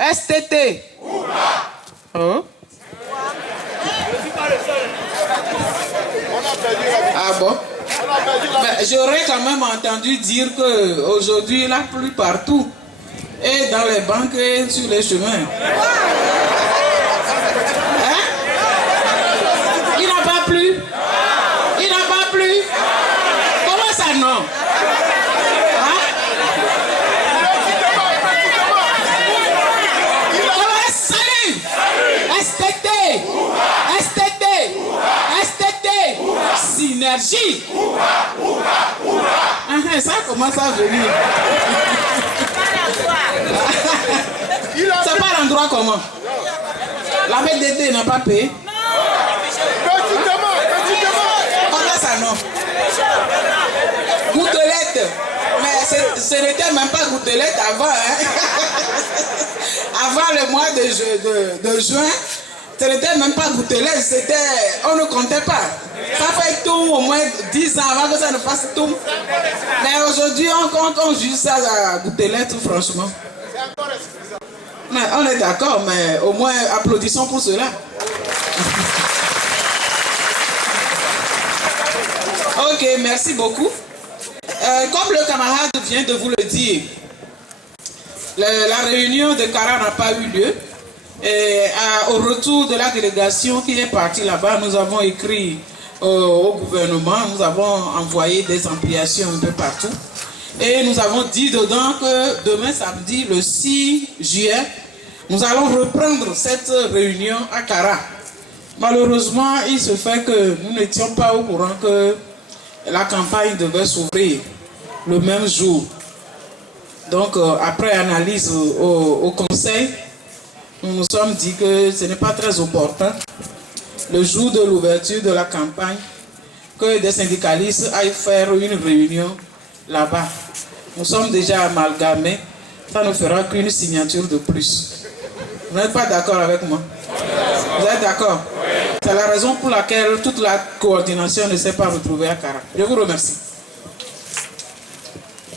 STT. Oh. Ah bon? Mais j'aurais quand même entendu dire qu'aujourd'hui, il a plu partout. Et dans les banques et sur les chemins. Hein? Il n'a pas plu? Il n'a pas plu? Comment ça non? Hein? Salut! STT! STT! STT! Synergie! Ça commence à venir. Ça part en droit comment? La BDT n'a pas payé? Comment ça non? Gouttelette. Mais ce n'était même pas gouttelette avant. Hein? Avant le mois de juin, ce n'était même pas gouttelette. On ne comptait pas. Ça fait tout au moins 10 ans avant que ça ne fasse tout. Mais aujourd'hui, on juge ça à gouttelette, franchement. Mais on est d'accord, mais au moins applaudissons pour cela. Ok, merci beaucoup. Comme le camarade vient de vous le dire, la réunion de Kara n'a pas eu lieu. Et au retour de la délégation qui est partie là-bas, nous avons écrit au gouvernement, nous avons envoyé des ampliations un peu partout. Et nous avons dit dedans que demain samedi, le 6 juillet, nous allons reprendre cette réunion à Kara. Malheureusement, il se fait que nous n'étions pas au courant que la campagne devait s'ouvrir le même jour. Donc, après analyse au conseil, nous nous sommes dit que ce n'est pas très opportun, le jour de l'ouverture de la campagne, que des syndicalistes aillent faire une réunion là-bas. Nous sommes déjà amalgamés, ça ne fera qu'une signature de plus. Vous n'êtes pas d'accord avec moi? Vous êtes d'accord? C'est la raison pour laquelle toute la coordination ne s'est pas retrouvée à Kara. Je vous remercie.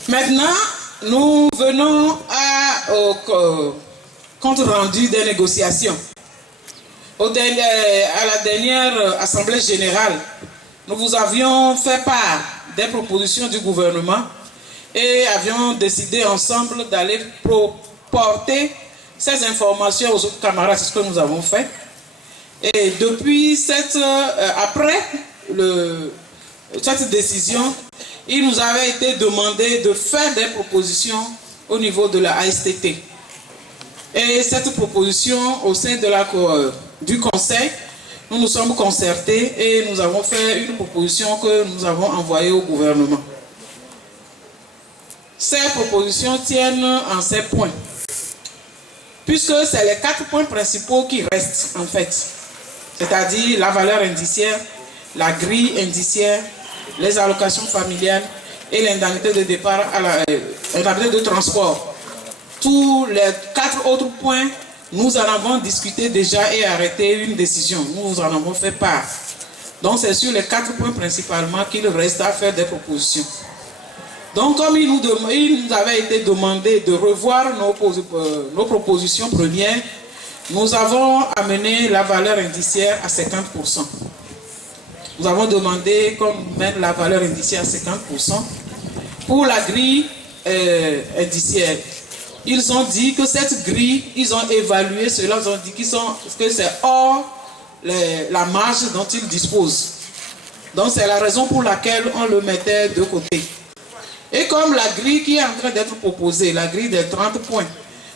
Maintenant, nous venons au compte rendu des négociations. À la dernière Assemblée générale, nous vous avions fait part des propositions du gouvernement et avions décidé ensemble d'aller porter ces informations aux autres camarades. C'est ce que nous avons fait. Et depuis après cette décision, il nous avait été demandé de faire des propositions au niveau de la ASTT. Et cette proposition au sein du conseil, nous nous sommes concertés et nous avons fait une proposition que nous avons envoyée au gouvernement. Ces propositions tiennent en ces points, puisque c'est les 4 points principaux qui restent en fait, c'est-à-dire la valeur indiciaire, la grille indiciaire, les allocations familiales et l'indemnité de départ l'indemnité de transport. Tous les 4 autres points, nous en avons discuté déjà et arrêté une décision. Nous en avons fait part. Donc c'est sur les 4 points principalement qu'il reste à faire des propositions. Donc comme il nous avait été demandé de revoir nos propositions premières, nous avons amené la valeur indiciaire à 50%. Nous avons demandé qu'on mette la valeur indiciaire à 50%. Pour la grille indiciaire, ils ont dit que cette grille, ils ont évalué cela, ils ont dit que c'est hors la marge dont ils disposent. Donc c'est la raison pour laquelle on le mettait de côté. Et comme la grille qui est en train d'être proposée, la grille des 30 points,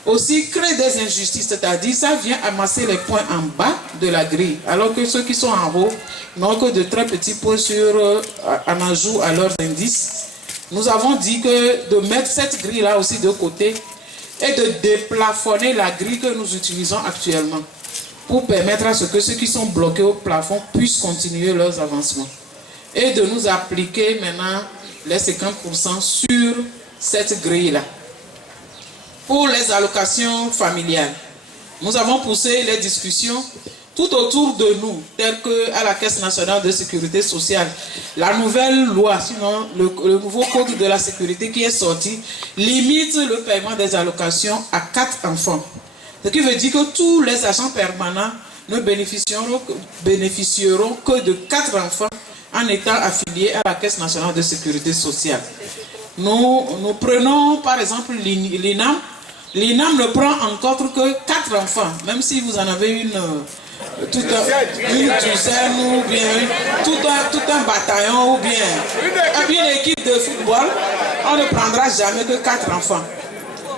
aussi crée des injustices, c'est-à-dire ça vient amasser les points en bas de la grille, alors que ceux qui sont en haut n'ont que de très petits points en ajout à leurs indices. Nous avons dit que de mettre cette grille-là aussi de côté et de déplafonner la grille que nous utilisons actuellement pour permettre à ce que ceux qui sont bloqués au plafond puissent continuer leurs avancements. Et de nous appliquer maintenant les 50% sur cette grille-là. Pour les allocations familiales, nous avons poussé les discussions tout autour de nous, telles qu'à la Caisse nationale de sécurité sociale. La nouvelle loi, sinon le nouveau code de la sécurité qui est sorti, limite le paiement des allocations à 4 enfants. Ce qui veut dire que tous les agents permanents ne bénéficieront que de 4 enfants en étant affiliés à la Caisse nationale de sécurité sociale. Nous prenons par exemple l'INAM. L'INAM ne prend encore que 4 enfants, même si vous en avez une douzaine ou bien tout un bataillon ou bien une équipe de football, on ne prendra jamais que 4 enfants.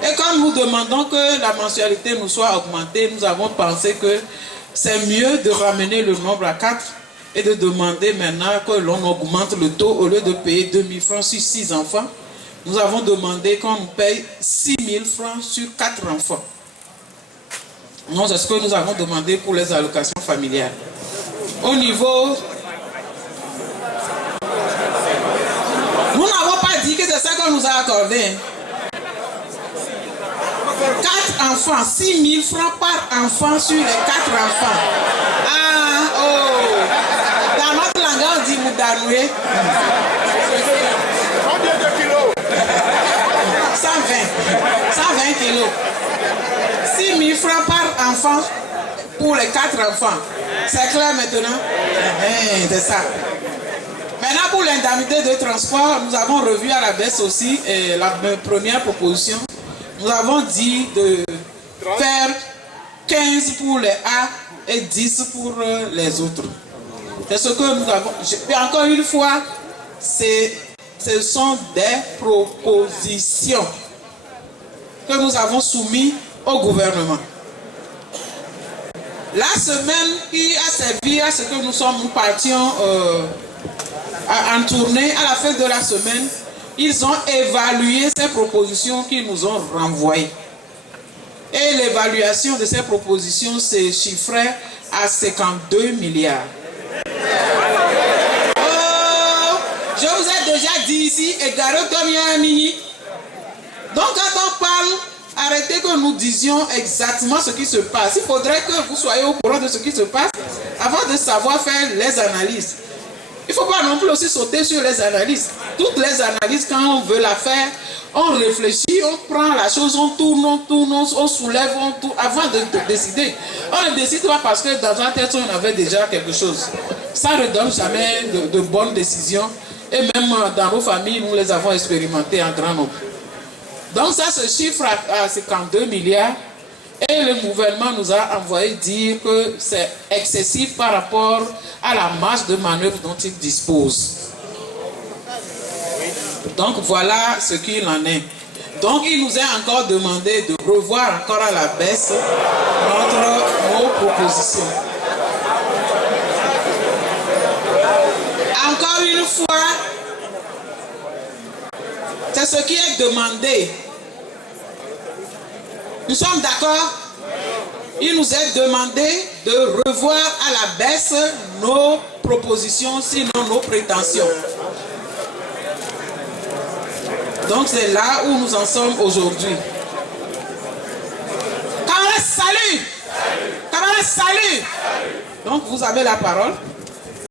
Et comme nous demandons que la mensualité nous soit augmentée, nous avons pensé que c'est mieux de ramener le nombre à 4 et de demander maintenant que l'on augmente le taux au lieu de payer 2 000 francs sur 6 enfants. Nous avons demandé qu'on nous paye 6 000 francs sur 4 enfants. Non, c'est ce que nous avons demandé pour les allocations familiales. Au niveau... Nous n'avons pas dit que c'est ça qu'on nous a accordé. 4 enfants, 6 000 francs par enfant sur les 4 enfants. Ah, oh! Dans notre langage, on dit Moudanoué. 120 kilos. 6 000 francs par enfant pour les 4 enfants. C'est clair maintenant? C'est ça. Maintenant, pour l'indemnité de transport, nous avons revu à la baisse aussi la première proposition. Nous avons dit de faire 15 pour les A et 10 pour les autres. C'est ce que nous avons. Et encore une fois, ce sont des propositions que nous avons soumises au gouvernement. La semaine qui a servi à ce que nous partions en tournée, à la fin de la semaine, ils ont évalué ces propositions qu'ils nous ont renvoyées. Et l'évaluation de ces propositions se chiffrait à 52 milliards. Oh, je vous ai déjà dit ici, égaré comme il y a un mini. Donc quand on parle, arrêtez que nous disions exactement ce qui se passe. Il faudrait que vous soyez au courant de ce qui se passe avant de savoir faire les analyses. Il ne faut pas non plus aussi sauter sur les analyses. Toutes les analyses, quand on veut la faire, on réfléchit, on prend la chose, on tourne, on soulève, on tourne, avant de décider. On ne décide pas parce que dans la tête, on avait déjà quelque chose. Ça ne donne jamais de bonnes décisions. Et même dans nos familles, nous les avons expérimentées en grand nombre. Donc ça se chiffre à 52 milliards. Et le gouvernement nous a envoyé dire que c'est excessif par rapport à la marge de manœuvre dont il dispose. Donc voilà ce qu'il en est. Donc il nous a encore demandé de revoir encore à la baisse nos propositions. Encore une fois, c'est ce qui est demandé. Nous sommes d'accord? Il nous est demandé de revoir à la baisse nos propositions, sinon nos prétentions. Donc c'est là où nous en sommes aujourd'hui. Camarades, salut! Camarades, salut! Donc vous avez la parole.